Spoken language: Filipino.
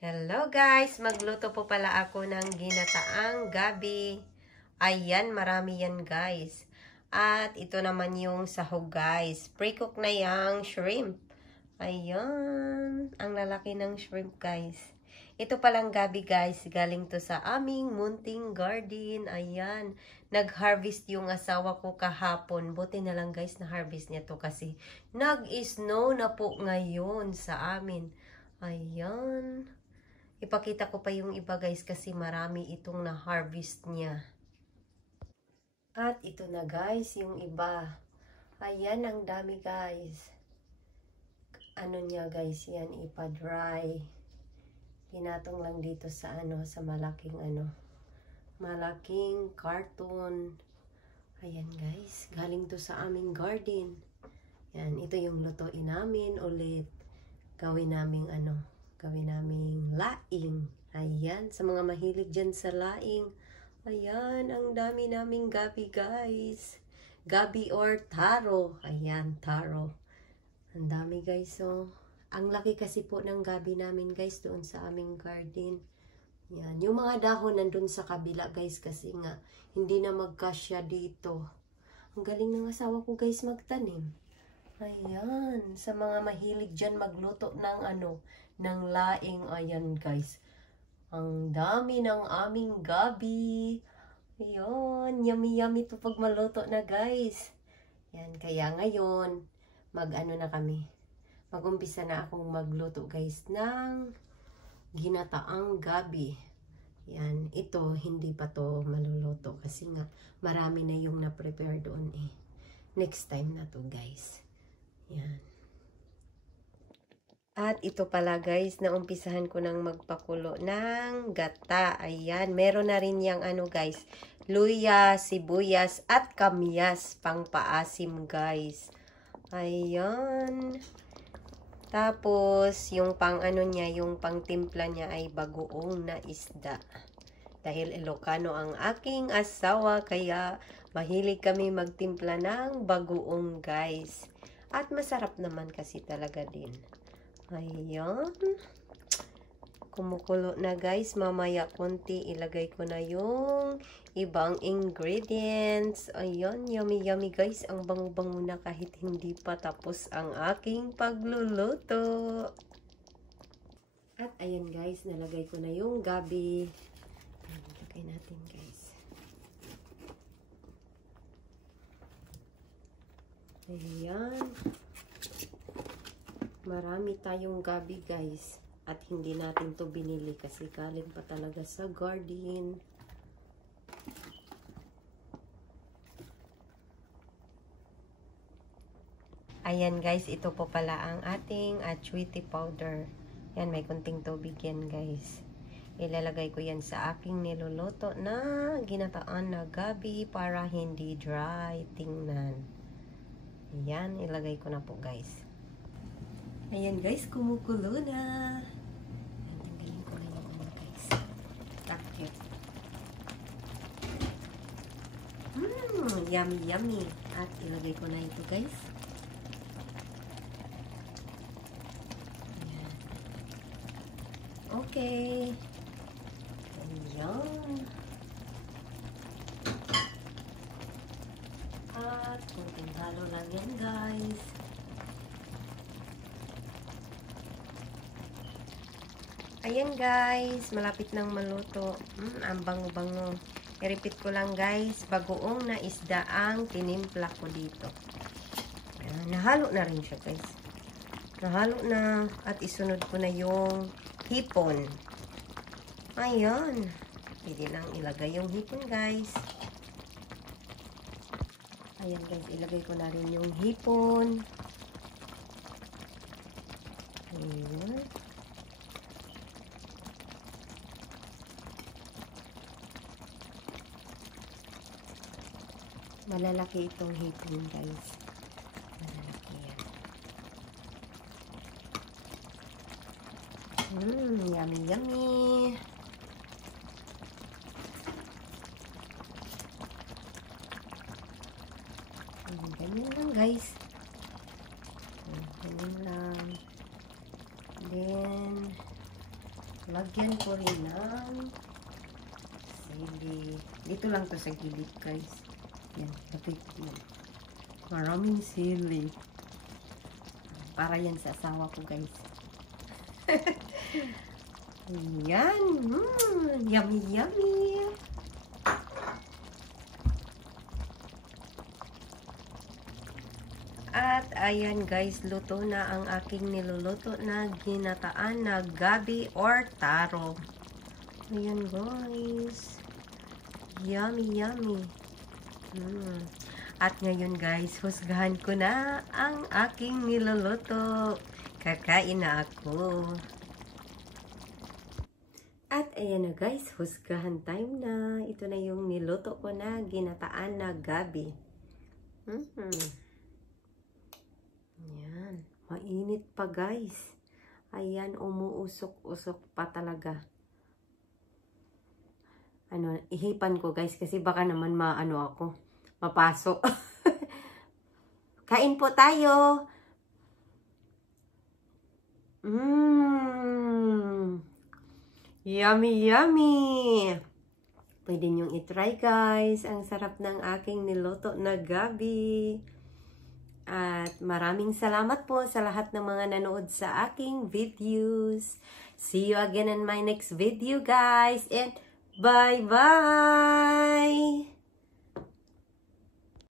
Hello guys! Magluto po pala ako ng ginataang gabi. Ayan, marami yan guys. At ito naman yung sahog guys. Pre-cook na yung shrimp. Ayan, ang lalaki ng shrimp guys. Ito palang gabi guys, galing to sa aming munting garden. Ayan, nag-harvest yung asawa ko kahapon. Buti na lang guys, na-harvest niya to kasi nag-snow na po ngayon sa amin. Ayan. Ipakita ko pa yung iba guys kasi marami itong na-harvest niya. At ito na guys, yung iba. Ayan, ang dami guys. Ano niya guys, yan ipa-dry. Pinatong lang dito sa sa malaking carton. Ayan guys, galing to sa aming garden. Yan, ito yung lutuin namin ulit. Gawin naming laing. Ayan, sa mga mahilig dyan sa laing. Ayan, ang dami naming gabi guys. Gabi or taro. Ayan, taro. Ang dami guys, oh. Ang laki kasi po ng gabi namin guys doon sa aming garden. Ayan, yung mga dahon nandun sa kabila guys kasi nga hindi na magkasya dito. Ang galing ng asawa ko guys magtanim. Ayan, sa mga mahilig dyan magluto ng ng laing, ayan guys. Ang dami ng aming gabi. Ayan, yummy to pag maluto na guys. Yan, kaya ngayon, mag-umpisa na akong magluto guys ng ginataang gabi. Yan, ito, hindi pa to maluluto kasi nga marami na yung na-prepare doon eh. Next time na to guys. Yan. At ito pala guys, naumpisahan ko nang magpakulo ng gata. Ayan, meron na rin yung guys, luya, sibuyas at kamyas pang paasim guys. Ayan. Tapos, yung pang yung pang timpla niya ay bagoong na isda. Dahil Ilocano ang aking asawa, kaya mahilig kami magtimpla ng bagoong guys. At masarap naman kasi talaga din. Ayan. Kumukulo na guys. Mamaya konti ilagay ko na yung ibang ingredients. Ayan. Yummy yummy guys. Ang bango-bango na kahit hindi pa tapos ang aking pagluluto. At ayan guys. Nalagay ko na yung gabi. Lagay natin guys. Ayan. Marami tayong gabi guys. At hindi natin to binili kasi galing pa talaga sa garden. Ayan guys, ito po pala ang ating achuete powder. Yan, may kunting tubig yan guys. Ilalagay ko yan sa aking niluluto na ginataan na gabi para hindi dry. Tingnan. Ayan, ilagay ko na po guys. Ayan guys, kumukulo na. Ayan, tanggalin ko na yung guys. Takip. Yummy yummy. At ilagay ko na ito guys. Ayan. Okay. Ayan. At kunting halo lang yan guys. Ayan guys, malapit nang maluto. Ang bango-bango. I-repeat ko lang guys, bagoong na isda ang tinimpla ko dito. Ayan, nahalo na rin siya guys. Nahalo na at isunod ko na yung hipon. Ayan. Pwede nang ilagay yung hipon guys. Ayan guys, ilagay ko na rin yung hipon. Ayan. Malalaki itong hipon guys. Malalaki yan. Yummy yummy. Ganyan lang guys. Ganyan lang. Then Lagyan ko rin ng sili. Dito lang to sa gilid, guys. Yan, lapit yan. Maraming sili. Para yan sa asawa ko, guys. Yan. Yummy, yummy. At ayan guys, luto na ang aking niluluto na ginataan na gabi or taro. Ayan guys. Yummy, yummy. At ngayon guys, husgahan ko na ang aking niluluto. Kakain na ako. At ayan na guys, husgahan time na. Ito na yung niluto ko na ginataan na gabi. Ayan. Mainit pa guys. Ayan, umuusok-usok pa talaga. Ihipan ko guys kasi baka naman mapasok. Kain po tayo. Yummy, yummy. Pwede niyong itry guys. Ang sarap ng aking niluto na gabi. At maraming salamat po sa lahat ng mga nanood sa aking videos. See you again in my next video guys. And bye-bye!